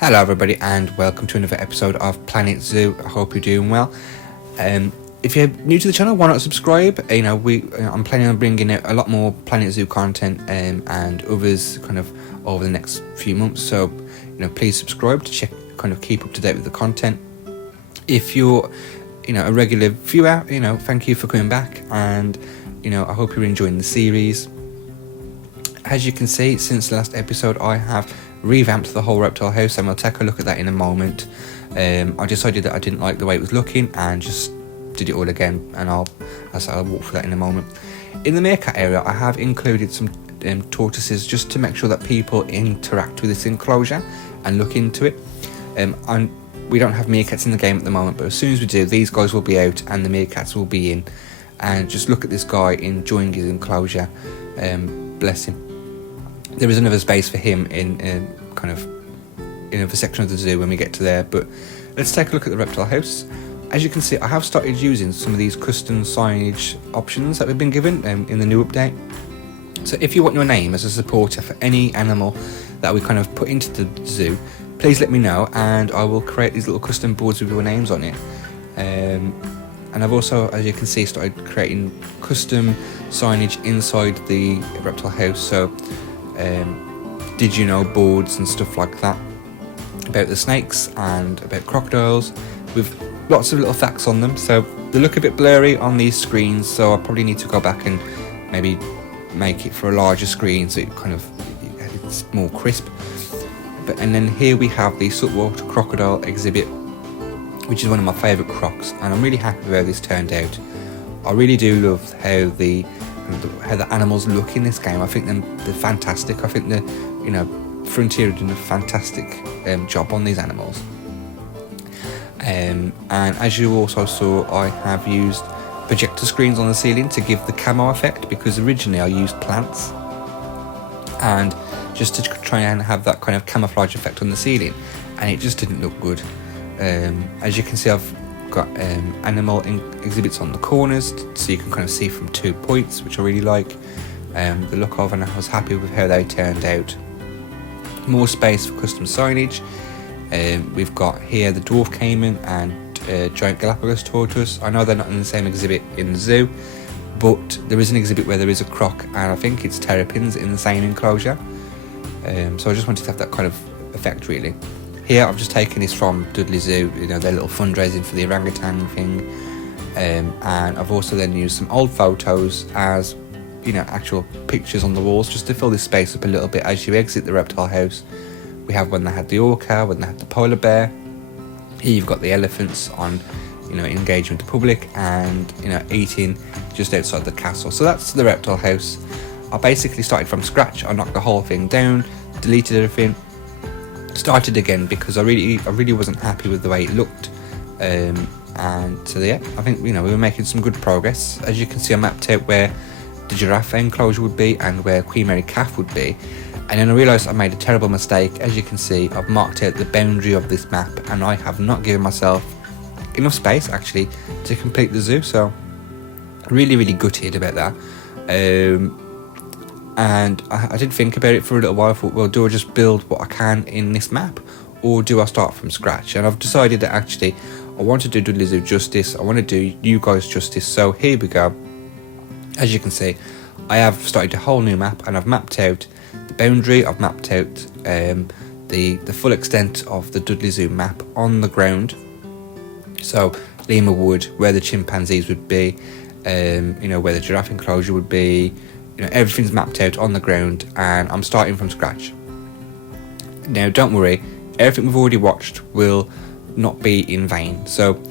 Hello everybody and welcome to another episode of Planet Zoo. I hope you're doing well. If you're new to the channel, why not subscribe? I'm planning on bringing out a lot more Planet Zoo content and others kind of over the next few months. So please subscribe to keep up to date with the content. If you're a regular viewer, thank you for coming back, and I hope you're enjoying the series. As you can see, since the last episode I have revamped the whole reptile house, and we'll take a look at that in a moment. I decided that I didn't like the way it was looking and just did it all again, and I'll walk through that in a moment. In the meerkat area, I have included some tortoises just to make sure that people interact with this enclosure and look into it. And we don't have meerkats in the game at the moment, but as soon as we do, these guys will be out and the meerkats will be in. And just look at this guy enjoying his enclosure. Bless him. There is another space for him in the section of the zoo when we get to there, but let's take a look at the reptile house. As you can see, I have started using some of these custom signage options that we've been given in the new update. So if you want your name as a supporter for any animal that we kind of put into the zoo, please let me know and I will create these little custom boards with your names on it. And I've also, as you can see, started creating custom signage inside the reptile house. So did you know boards and stuff like that about the snakes and about crocodiles with lots of little facts on them. So they look a bit blurry on these screens, so I probably need to go back and maybe make it for a larger screen so it's more crisp. And then here we have the saltwater crocodile exhibit, which is one of my favourite crocs, and I'm really happy with how this turned out. I really do love how the animals look in this game. I think they're fantastic. I think Frontier have done a fantastic job on these animals. And as you also saw, I have used projector screens on the ceiling to give the camo effect, because originally I used plants, and just to try and have that kind of camouflage effect on the ceiling, and it just didn't look good. As you can see, I've got animal exhibits on the corners, so you can kind of see from 2 points, which I really like the look of, and I was happy with how they turned out. More space for custom signage. We've got here the dwarf caiman and giant Galapagos tortoise. I know they're not in the same exhibit in the zoo, but there is an exhibit where there is a croc, and I think it's terrapins in the same enclosure. So I just wanted to have that kind of effect, really. Here I've just taken this from Dudley Zoo, their little fundraising for the orangutan thing, and I've also then used some old photos as actual pictures on the walls, just to fill this space up a little bit as you exit the reptile house. We have when they had the orca, when they had the polar bear. Here you've got the elephants on engaging with the public and eating just outside the castle. So that's the reptile house. I basically started from scratch. I knocked the whole thing down, deleted everything, started again, because I really wasn't happy with the way it looked. And so yeah, I think we were making some good progress. As you can see, I mapped out where the giraffe enclosure would be and where Queen Mary calf would be, and then I realised I made a terrible mistake. As you can see, I've marked out the boundary of this map, and I have not given myself enough space actually to complete the zoo, so really gutted about that. And I did think about it for a little while. I thought, well, do I just build what I can in this map, or do I start from scratch? And I've decided that actually I want to do Dudley Zoo justice. I want to do you guys justice. So here we go. As you can see, I have started a whole new map, and I've mapped out the boundary. I've mapped out the full extent of the Dudley Zoo map on the ground. So Lima Wood, where the chimpanzees would be, where the giraffe enclosure would be. Everything's mapped out on the ground, and I'm starting from scratch. Now, don't worry, everything we've already watched will not be in vain. So,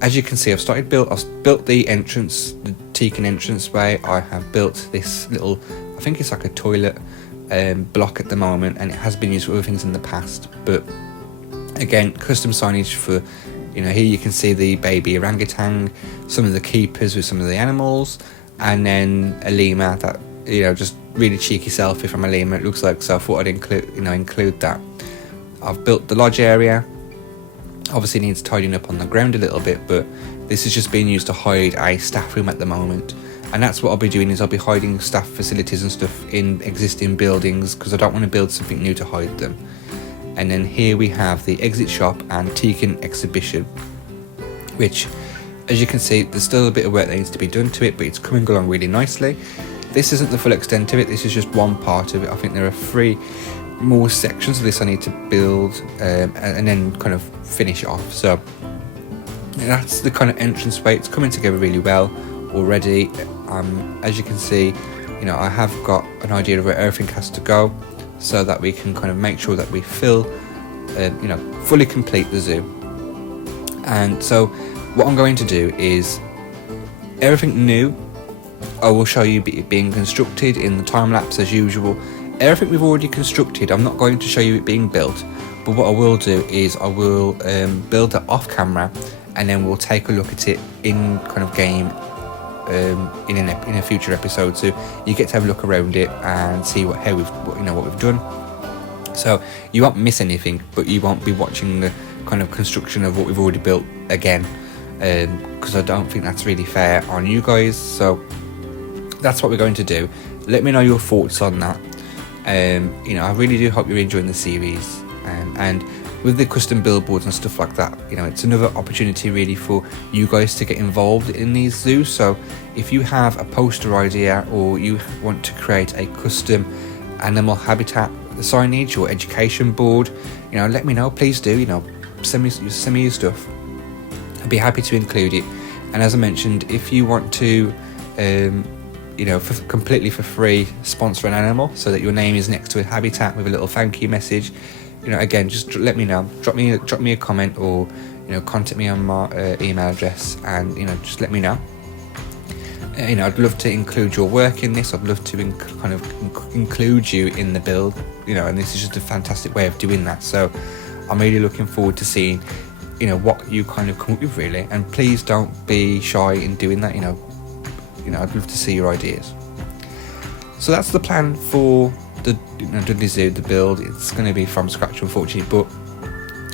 as you can see, I've built the entrance, the Tekin entranceway. I have built this little, I think it's like a toilet block at the moment, and it has been used for other things in the past. But again, custom signage for, here you can see the baby orangutan, some of the keepers with some of the animals, and then a lemur that, just really cheeky selfie from a lemur, it looks like, so I thought I'd include that. I've built the lodge area. Obviously needs tidying up on the ground a little bit, but this is just being used to hide a staff room at the moment, and that's what I'll be doing, is I'll be hiding staff facilities and stuff in existing buildings, because I don't want to build something new to hide them. And then here we have the exit shop and Tekin exhibition, which, as you can see, there's still a bit of work that needs to be done to it, but it's coming along really nicely. This isn't the full extent of it, this is just one part of it. I think there are 3 more sections of this I need to build and then kind of finish it off. So that's the kind of entranceway. It's coming together really well already. As you can see, you know, I have got an idea of where everything has to go, so that we can kind of make sure that we fill, you know, fully complete the zoo. And so what I'm going to do is everything new I will show you it being constructed in the time lapse as usual. Everything we've already constructed, I'm not going to show you it being built, but what I will do is I will build it off camera, and then we'll take a look at it in kind of game in a future episode, so you get to have a look around it and see what we've done. So you won't miss anything, but you won't be watching the kind of construction of what we've already built again, because I don't think that's really fair on you guys. So that's what we're going to do. Let me know your thoughts on that. You know, I really do hope you're enjoying the series, and with the custom billboards and stuff like that, you know, it's another opportunity really for you guys to get involved in these zoos. So if you have a poster idea, or you want to create a custom animal habitat signage or education board, you know, let me know. Please do, you know, send me your stuff. I'd be happy to include it. And as I mentioned, if you want to you know, completely for free sponsor an animal, so that your name is next to a habitat with a little thank you message, you know, again, just let me know. Drop me a comment, or, you know, contact me on my email address, and, you know, just let me know. You know, I'd love to include your work in this. I'd love to include you in the build, you know, and this is just a fantastic way of doing that. So I'm really looking forward to seeing, you know, what you kind of come up with, really. And please don't be shy in doing that. You know, I'd love to see your ideas. So that's the plan for the Dudley Zoo, the build. It's going to be from scratch, unfortunately, but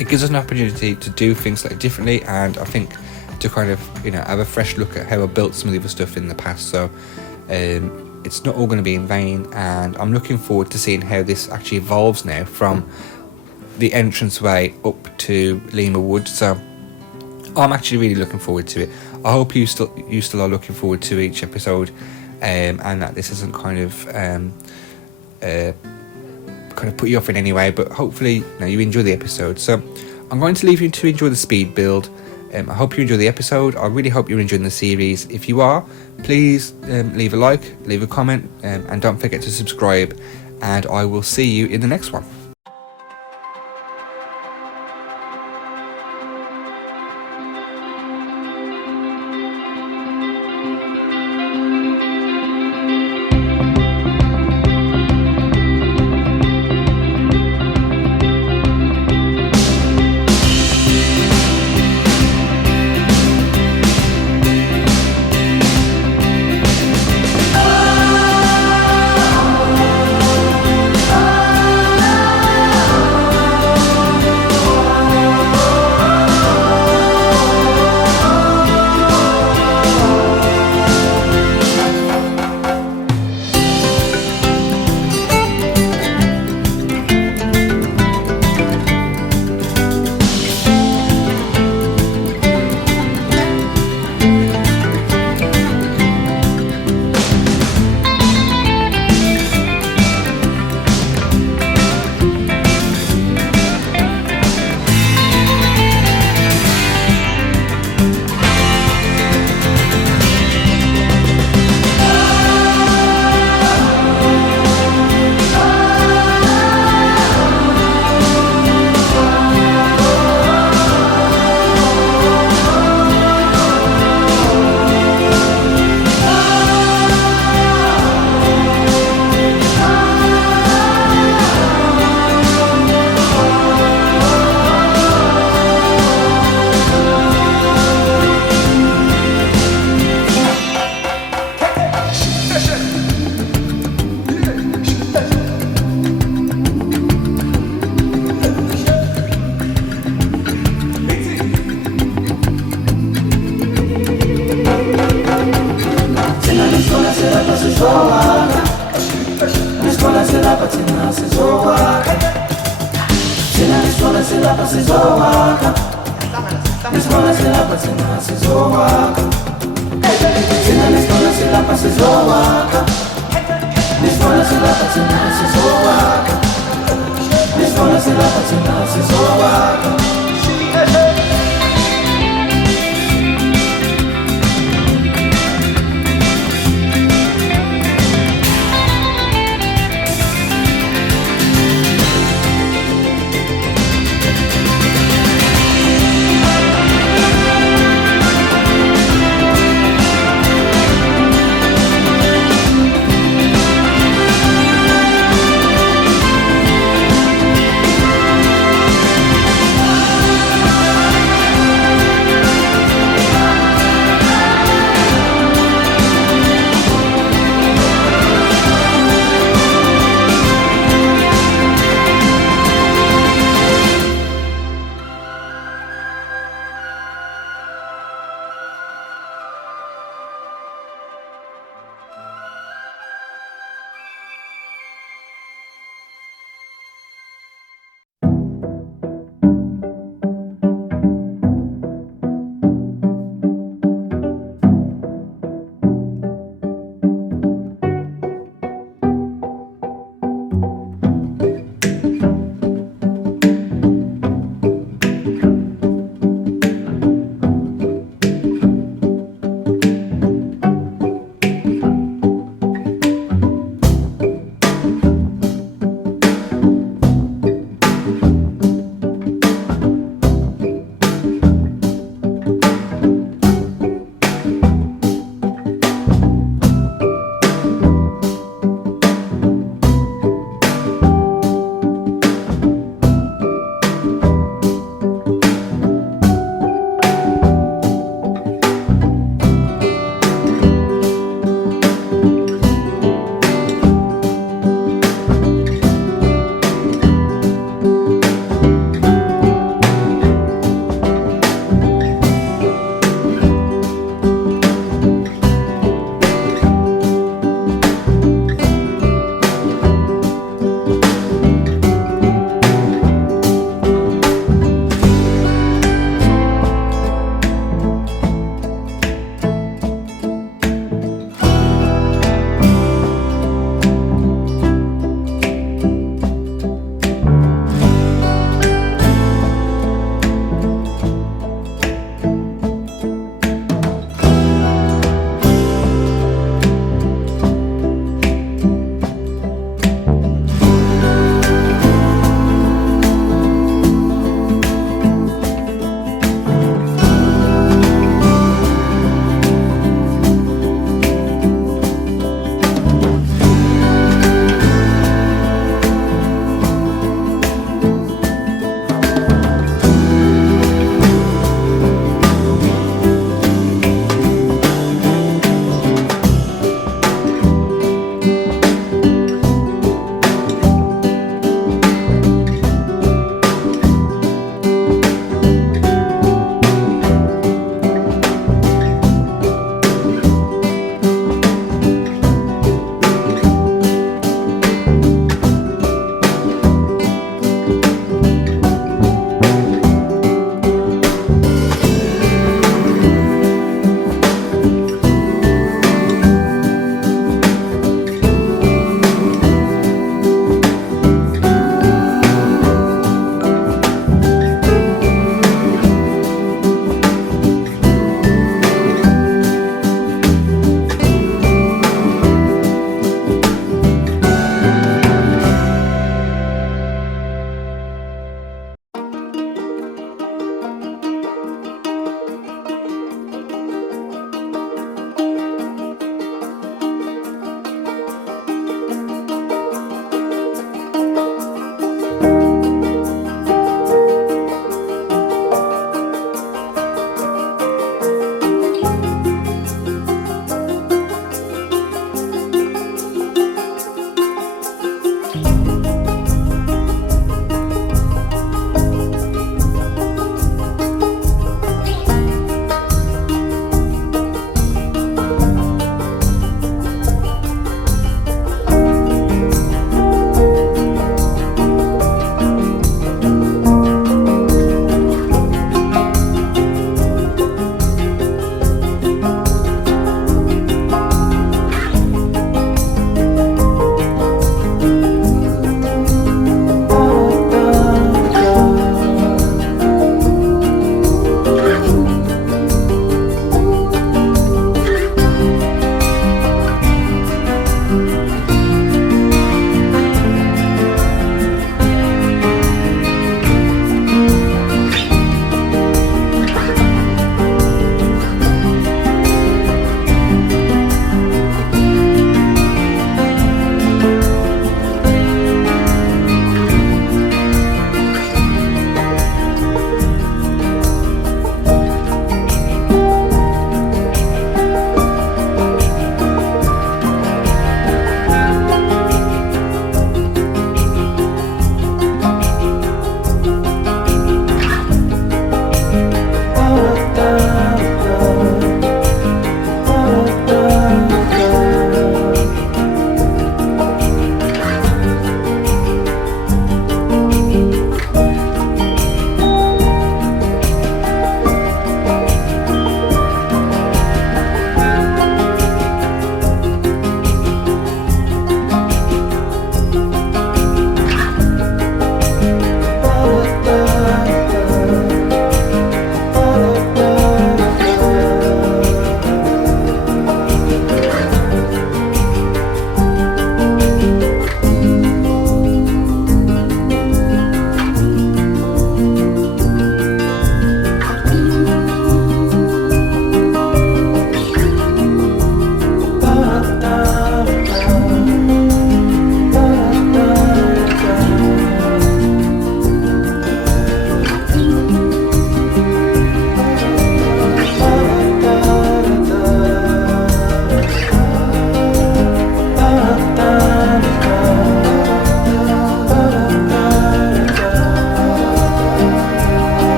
it gives us an opportunity to do things slightly differently, and I think to kind of, you know, have a fresh look at how I built some of the other stuff in the past. So it's not all going to be in vain, and I'm looking forward to seeing how this actually evolves now from the entranceway up to Lima Wood. So I'm actually really looking forward to it. I hope you still are looking forward to each episode, and that this isn't kind of put you off in any way, but hopefully, you know, you enjoy the episode. So I'm going to leave you to enjoy the speed build. I hope you enjoy the episode. I really hope you're enjoying the series. If you are, please leave a like, leave a comment, and don't forget to subscribe, and I will see you in the next one. silapha sizowakha. Nisibona silapha thina sizowakha. Thina nisibona silapha sizowakha. Nisibona silapha thina sizowakha. Nisibona silapha thina